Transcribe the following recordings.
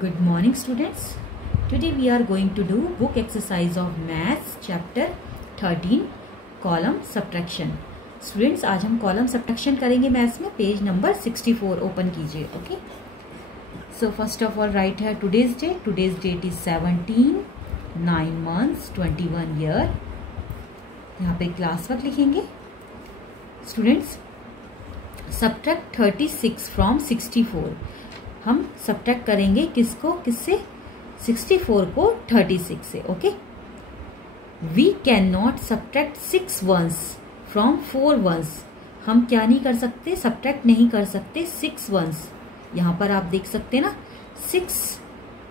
Good morning students. Today we are going to do book exercise of maths chapter 13 column subtraction. Students आज हम column subtraction करेंगे maths में. Page number 64 open कीजिए. Okay. So first of all write here today's date. Today's date is 17 9 months 21 year. यहाँ पे class work लिखेंगे. Students subtract 36 from 64. हम subtract करेंगे किसको किससे 64 को 36 से. Okay. We can not subtract 6 ones from 4 ones. हम क्या नहीं कर सकते, सब्ट्रैक्ट नहीं कर सकते 6 वंस. यहां पर आप देख सकते ना 6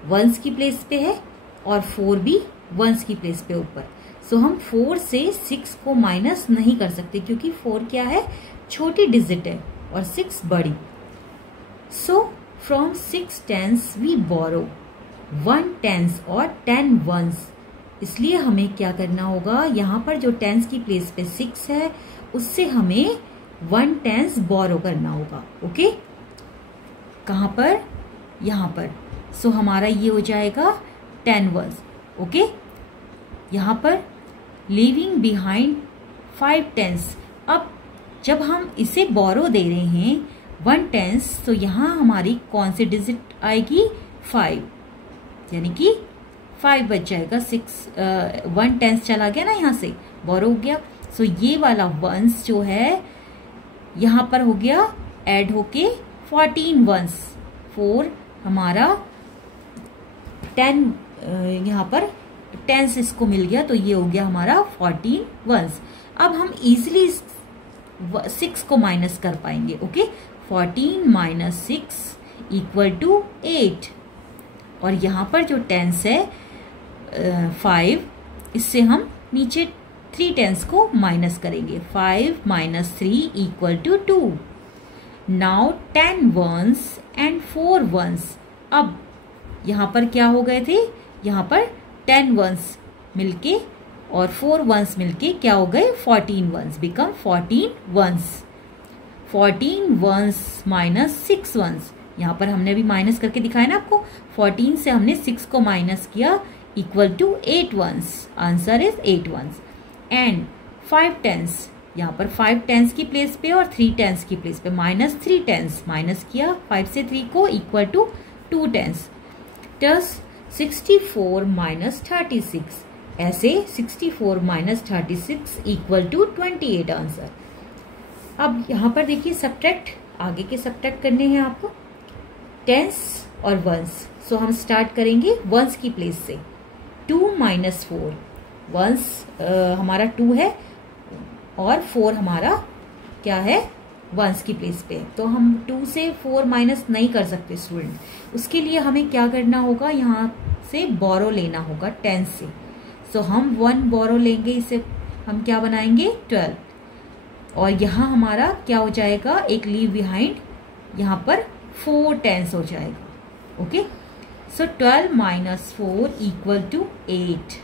वंस की प्लेस पे है और 4 भी वंस की प्लेस पे ऊपर. सो हम 4 से 6 को माइनस नहीं कर सकते क्योंकि 4 क्या है, छोटी डिजिट है और 6 बड़ी. सो From 6 tens we borrow 1 tens और 10 ones. इसलिए हमें क्या करना होगा, यहाँ पर जो tens की प्लेस पे 6 है उससे हमें 1 tens borrow करना होगा. ओके. कहाँ पर, यहाँ पर. सो हमारा ये हो जाएगा 10 ones. ओके. यहाँ पर leaving behind 5 tens. अब जब हम इसे borrow दे रहे हैं 1 tens, तो यहाँ हमारी कौन सी डिजिट आएगी, 5. यानी कि 5 बच जाएगा. 1 tens चला गया ना, यहाँ से बोरो हो गया. सो ये वाला वंस जो है यहाँ पर हो गया ऐड होके 14 वंस. 4 हमारा 10 यहाँ पर tens इसको मिल गया तो ये हो गया हमारा 14 वंस. अब हम इजिली 6 को माइनस कर पाएंगे. ओके. 14 minus 6 equal to 8. और यहाँ पर जो टेंस है 5, इससे हम नीचे 3 टेंस को माइनस करेंगे. 5 minus 3 equal to 2. Now 10 ones and 4 ones. अब यहाँ पर क्या हो गए थे, यहाँ पर 10 वंस मिलके और 4 वंस मिलके क्या हो गए, 14 ones. Become 14 ones. 14 ones minus 6 ones. यहाँ पर हमने अभी माइनस करके दिखाया ना आपको. 14 से हमने 6 को माइनस किया equal to 8 ones. Answer is 8 ones. And 5 tens. यहाँ पर 5 टेंस की प्लेस पे और 3 टेंस की प्लेस पे माइनस 3 टेंस माइनस किया 5 से 3 को इक्वल टू 2 टेंस. टस 64 माइनस 36. ऐसे 64 माइनस 36 इक्वल टू 28 आंसर. अब यहाँ पर देखिए सब्ट्रैक्ट, आगे के सब्ट्रैक्ट करने हैं आपको टेंस और वंस. सो हम स्टार्ट करेंगे वंस की प्लेस से. 2 माइनस 4. वंस हमारा 2 है और 4 हमारा क्या है, वंस की प्लेस पे. तो हम 2 से 4 माइनस नहीं कर सकते स्टूडेंट. उसके लिए हमें क्या करना होगा, यहाँ से बोरो लेना होगा टेंस से. सो हम 1 बोरो लेंगे, इसे हम क्या बनाएंगे 12. और यहाँ हमारा क्या हो जाएगा, एक लीव बिहाइंड, यहाँ पर 4 टेंस हो जाएगा. Okay. So 12 minus 4 equal to 8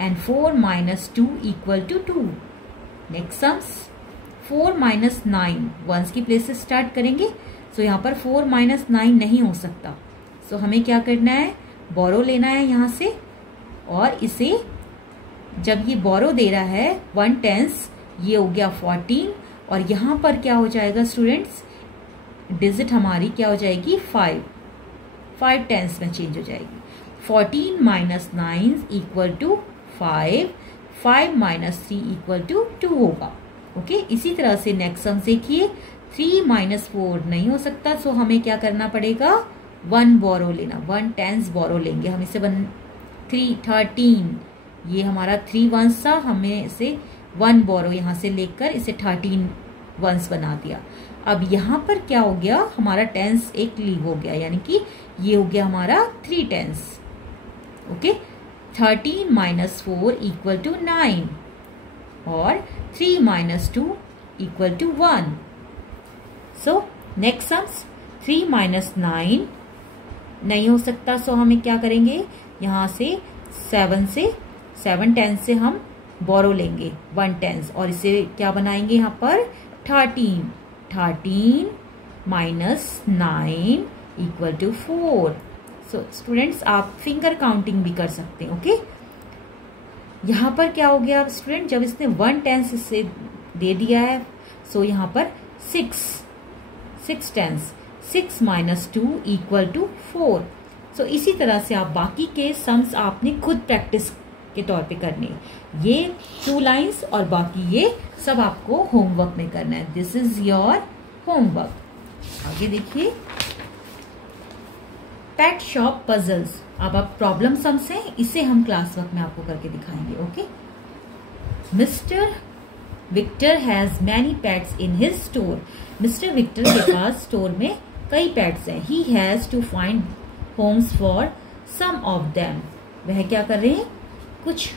and 4 minus 2 equal to 2. Next sums 4 minus 9. Ones की प्लेस से स्टार्ट करेंगे. सो यहाँ पर 4 माइनस 9 नहीं हो सकता. सो हमें क्या करना है, बोरो लेना है यहाँ से. और इसे जब ये बोरो दे रहा है 1 टेंस, ये हो गया 14. और यहाँ पर क्या हो जाएगा स्टूडेंट्स, डिजिट हमारी क्या हो जाएगी 5 टेंस में चेंज हो जाएगी. 14 minus 9 equal to 5. 5 minus 3 equal to 2 होगा. ओके. इसी तरह से नेक्स्ट सम देखिए. 3 माइनस 4 नहीं हो सकता. सो हमें क्या करना पड़ेगा, 1 बोरो लेना. 1 टेंस बोरो लेंगे हम. इसे 13. ये हमारा 3 वंस था, हमें इसे 1 बोरो यहाँ से लेकर इसे 13 वंस बना दिया. अब यहाँ पर क्या हो गया, हमारा टेंस एक लीव हो गया, यानी कि ये हो गया हमारा 3 tens. Okay. 13 minus 4 equal to 9 और 3 minus 2 equal to 1. So next sums 3 minus 9 नहीं हो सकता. सो हमें क्या करेंगे, यहाँ से 7 टेंस से हम बोरो लेंगे 1 टेंस और इसे क्या बनाएंगे यहाँ पर 13 minus 9 equal to 4। So students आप फिंगर काउंटिंग भी कर सकते हैं। ओके, यहाँ पर क्या हो गया स्टूडेंट, जब इसने 1/10 इससे दे दिया है, सो यहाँ पर 6 टेंस, 6 - 2 इक्वल टू 4। सो इसी तरह से आप बाकी के सम्स आपने खुद प्रैक्टिस के तौर पे करने, ये 2 लाइन्स और बाकी ये सब आपको होमवर्क में करना है। This is your homework. आगे देखिए, पेट शॉप पजल्स। अब आप प्रॉब्लम सम्स हैं, इसे हम क्लास वर्क में आपको करके दिखाएंगे। Okay, mister Victor has many pets in his store. Mister Victor के पास स्टोर में कई पेट्स हैं। He has to find homes for some of them. वह क्या कर रहे हैं, कुछ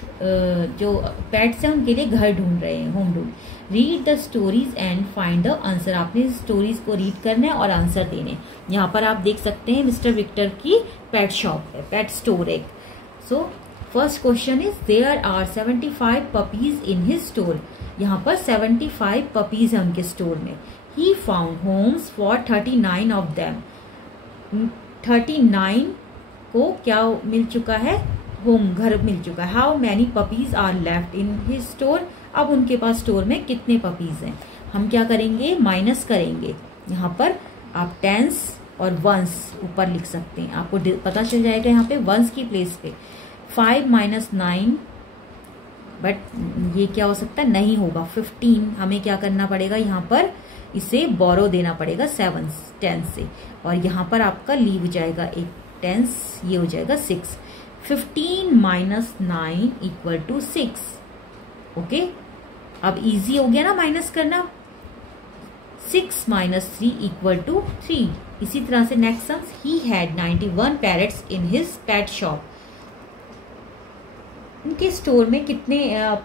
जो पेट्स हैं उनके लिए घर ढूंढ रहे हैं, होम ढूंढ। Read the stories and find the answer. आपने स्टोरीज को रीड करना है और आंसर देने। यहाँ पर आप देख सकते हैं मिस्टर विक्टर की पेट शॉप है, पेट स्टोर एक। So first question is there are 75 puppies in his store. यहाँ पर 75 पपीज है उनके स्टोर में। He found homes for 39 of them. 39 को क्या मिल चुका है, होम, घर मिल चुका है। How many puppies are left in his store. अब उनके पास स्टोर में कितने पपीज हैं, हम क्या करेंगे, माइनस करेंगे। यहाँ पर आप टेंस और वंस ऊपर लिख सकते हैं, आपको पता चल जाएगा यहाँ पे वंस की प्लेस पे। 5 - 9, बट ये क्या हो सकता है, नहीं होगा। 15 हमें क्या करना पड़ेगा, यहाँ पर इसे बोरो देना पड़ेगा 7 टेंस से, और यहाँ पर आपका लीव हो जाएगा एक टेंस, ये हो जाएगा 6। 15 - 9 इक्वल टू 6। ओके, अब इजी हो गया ना माइनस करना। 6 - 3 इक्वल टू 3। इसी तरह से next sums, he had 91 parrots in his pet shop. उनके स्टोर में कितने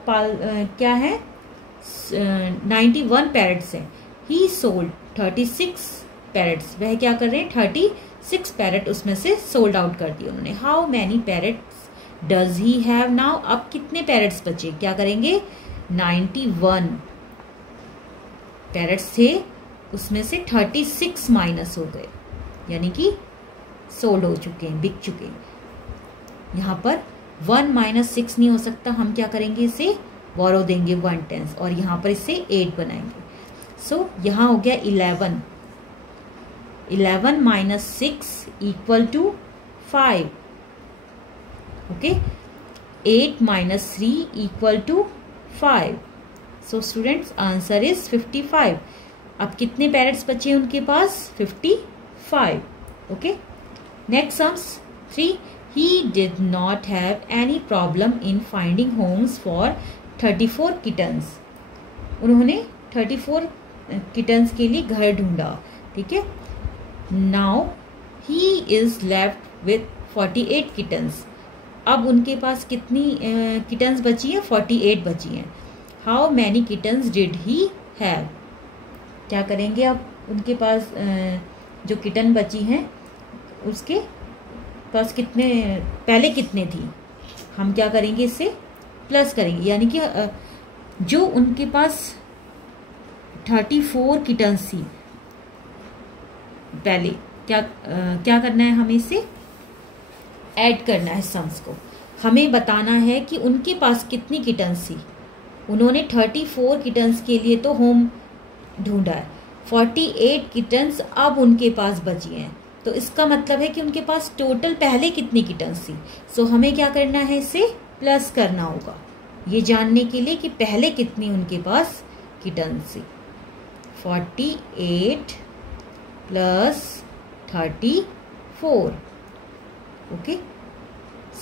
क्या है, 91 पैरेट्स हैं। ही सोल्ड 36 पैरेट्स। वह क्या कर रहे हैं, 36 पैरेट उसमें से सोल्ड आउट कर दिए उन्होंने। How many parrots does he have now. अब कितने पैरेट्स बचे, क्या करेंगे, 91 पैरेट्स थे, उसमें से 36 माइनस हो गए, यानी कि सोल्ड हो चुके हैं, बिक चुके हैं। यहाँ पर 1 - 6 नहीं हो सकता, हम क्या करेंगे, इसे बोरो देंगे 1 टेंस, और यहाँ पर इसे 8 बनाएंगे। सो यहाँ हो गया 11 - 6 equal to 5। Okay, 8 - 3 equal to 5। So students answer is 55। अब कितने पैरेट्स बचे हैं उनके पास, 55। Okay, next sums 3। He did not have any problem in finding homes for 34 kittens. उन्होंने 34 किटन्स के लिए घर ढूंढा, ठीक है। Now he is left with 48 kittens. अब उनके पास कितनी किटन्स बची हैं, 48 बची हैं। How many kittens did he have? क्या करेंगे, अब उनके पास जो किटन बची हैं उसके पास कितने, पहले कितने थी, हम क्या करेंगे, इससे प्लस करेंगे, यानी कि जो उनके पास 34 किटन्स थी पहले, क्या करना है, हमें इसे ऐड करना है सम्स को। हमें बताना है कि उनके पास कितनी किटन्स थी। उन्होंने 34 किटन्स के लिए तो होम ढूंढा है, 48 किटन्स अब उनके पास बची हैं, तो इसका मतलब है कि उनके पास टोटल पहले कितनी किटन्स थी। सो हमें क्या करना है, इसे प्लस करना होगा, ये जानने के लिए कि पहले कितनी उनके पास किटन्स थी। 48 प्लस 34। ओके,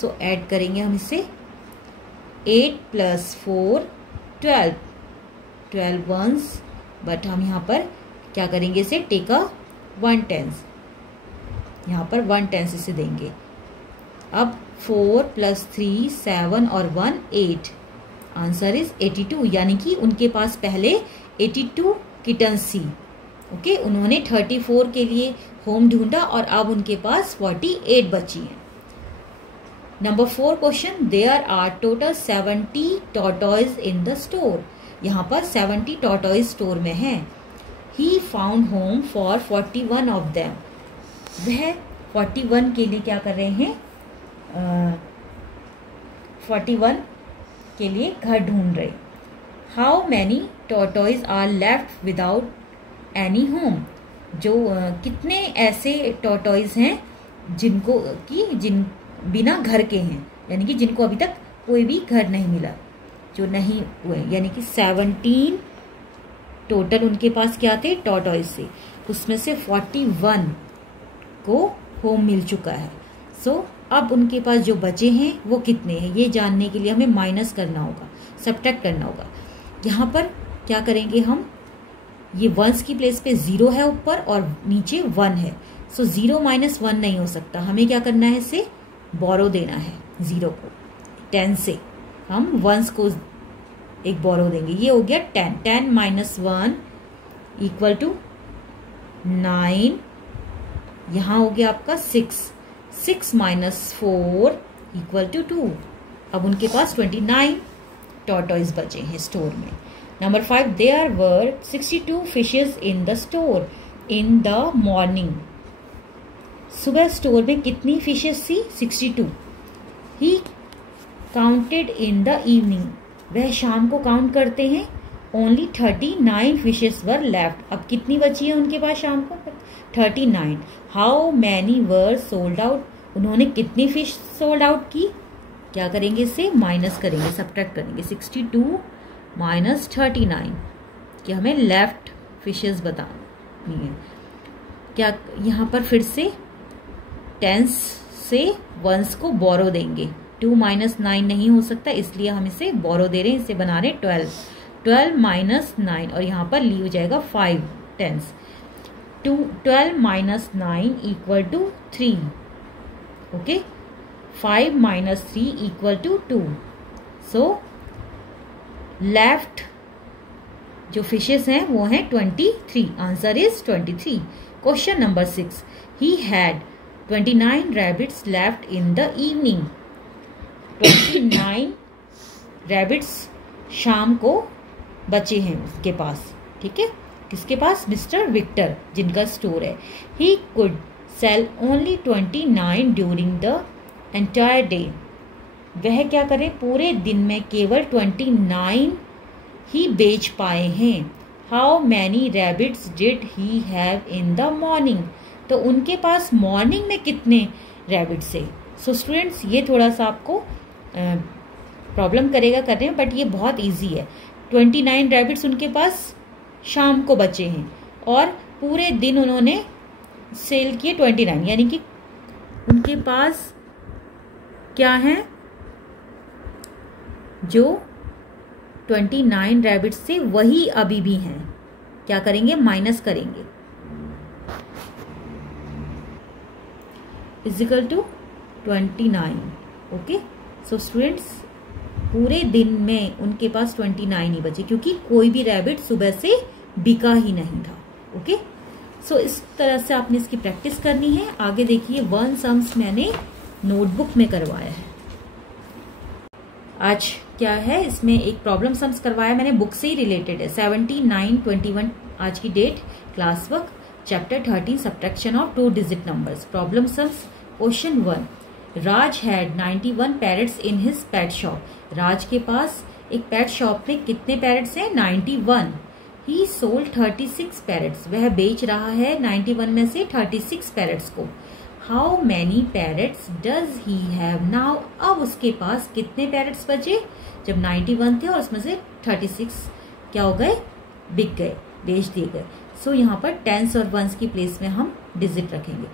सो ऐड करेंगे हम इसे, 8 + 4 12, 12 वंस, बट हम यहाँ पर क्या करेंगे, इसे टेक अ 1 टेंस, यहाँ पर 1 टेंस इसे देंगे। अब 4 + 3 7 और 1 8, आंसर इज 82, यानी कि उनके पास पहले 82 किटन्स थी। ओके, उन्होंने 34 के लिए होम ढूंढा और अब उनके पास 48 बची हैं। Number 4 question, there are total 70 tortoise in the store. यहाँ पर 70 टॉर्टॉइज स्टोर में हैं। He found home for 41 of them. वह 41 के लिए क्या कर रहे हैं, 41 के लिए घर ढूंढ रहे। How many tortoise are left without any home, जो कितने ऐसे टॉर्टोइज हैं जिन बिना घर के हैं, यानी कि जिनको अभी तक कोई भी घर नहीं मिला, जो नहीं हुए, यानी कि 17 टोटल उनके पास क्या थे, टॉर्टोइज से। उसमें से 41 को होम मिल चुका है। सो अब उनके पास जो बचे हैं वो कितने हैं, ये जानने के लिए हमें माइनस करना होगा, सब्ट्रैक्ट करना होगा। यहाँ पर क्या करेंगे हम, ये वंस की प्लेस पे 0 है ऊपर और नीचे 1 है। सो 0 माइनस 1 नहीं हो सकता, हमें क्या करना है, इसे बोरो देना है 0 को। 10 से हम वंस को एक बोरो देंगे, ये हो गया 10। 10 माइनस 1 इक्वल टू 9, यहाँ हो गया आपका 6। 6 माइनस 4 इक्वल टू 2। अब उनके पास 29 टॉर्टोइज बचे हैं स्टोर में। Number 5, there were 62 fishes in the store in the morning. सुबह स्टोर में कितनी फिशेज थी, 62। He counted in the evening, वह शाम को काउंट करते हैं। ओनली 39 फिशेज वर लेफ्ट, अब कितनी बची है उनके पास शाम को, 39। How many were sold out, उन्होंने कितनी फिश सोल्ड आउट की, क्या करेंगे, इसे माइनस करेंगे, सब्ट्रैक्ट करेंगे। 62 माइनस 39 कि हमें लेफ्ट फिशेस बतानी है। क्या यहाँ पर फिर से टेंस से वंस को बोरो देंगे। 2 माइनस 9 नहीं हो सकता, इसलिए हम इसे बोरो दे रहे हैं, इसे बना रहे हैं 12। 12 माइनस 9 और यहाँ पर लीव जाएगा 5 tens. 12 minus 9 equal to 3। Okay, 5 minus 3 equal to 2। So left जो फिशेस हैं वो हैं 23। Answer is 23। Question number 6, he had 29 rabbits left in the evening. 29 rabbits शाम को बचे हैं उसके पास, ठीक है, किसके पास, मिस्टर विक्टर जिनका स्टोर है। He could sell only 29 during the entire day, वह क्या करे, पूरे दिन में केवल 29 ही बेच पाए हैं। How many rabbits did he have in the morning, तो उनके पास मॉर्निंग में कितने रैबिट्स है। सो स्टूडेंट्स, ये थोड़ा सा आपको प्रॉब्लम करेगा करने में, बट ये बहुत इजी है। 29 रैबिट्स उनके पास शाम को बचे हैं और पूरे दिन उन्होंने सेल किए 29, यानी कि उनके पास क्या है, जो 29 रैबिट्स थे वही अभी भी हैं। क्या करेंगे, माइनस करेंगे, equal to 29। Okay, so students, पूरे दिन में उनके पास 29 ही बचे, क्योंकि कोई भी रैबिट सुबह से बिका ही नहीं था। ओके, सो इस तरह से आपने इसकी प्रैक्टिस करनी है। आगे देखिए, 1 सम्स मैंने नोटबुक में करवाया है। आज क्या है, इसमें एक प्रॉब्लम सम्स करवाया मैंने, बुक से ही रिलेटेड है। 79-21 आज की date, class work, chapter 13 subtraction of 2 digit numbers. Problem sums, question 1, Raj had 91 parrots in his pet shop. Raj के पास एक पेट शॉप में कितने पैरट्स हैं, 91। ही सोल्ड 36 पैरट्स, वह बेच रहा है 91 में से 36 पैरट्स को। How many parrots does he have now, अब उसके पास कितने पैरट्स बचे, जब 91 थे और उसमें से 36 क्या हो गए, बिक गए, बेच दिए गए। सो यहाँ पर टेंस और वंस की प्लेस में हम डिजिट रखेंगे।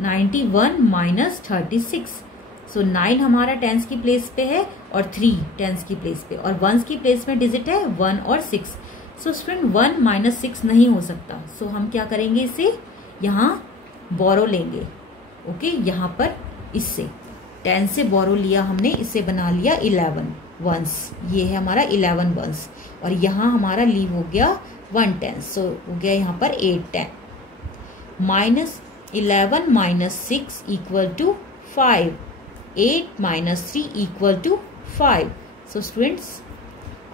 91 माइनस 36, सो 9 हमारा टेंस की प्लेस पे है और 3 टेंस की प्लेस पे, और वंस की प्लेस में डिजिट है 1 और 6। सो स्टूडेंट 1 माइनस 6 नहीं हो सकता। सो हम क्या करेंगे, इसे यहाँ बोरो लेंगे। ओके, यहाँ पर इससे 10 से बोरो लिया हमने, इसे बना लिया 11 वंस, ये है हमारा 11 वंस, और यहाँ हमारा लीव हो गया 1 टेंस। सो हो गया यहाँ पर 8 10। Minus 11 minus 6 equal to 5। 8 minus 3 equal to 5। So students,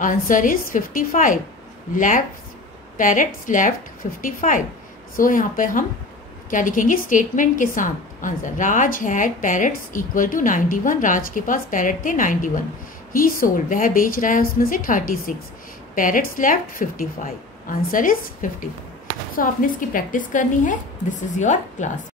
answer is 55। Left parrots left 55। So यहाँ पे हम क्या लिखेंगे स्टेटमेंट के साथ answer. Raj had parrots equal to 91। Raj के पास पैरट थे 91। ही सोल्ड वह बेच रहा है उसमें से 36। Parrots left 55। Answer is 55। सो आपने इसकी प्रैक्टिस करनी है। This is your class.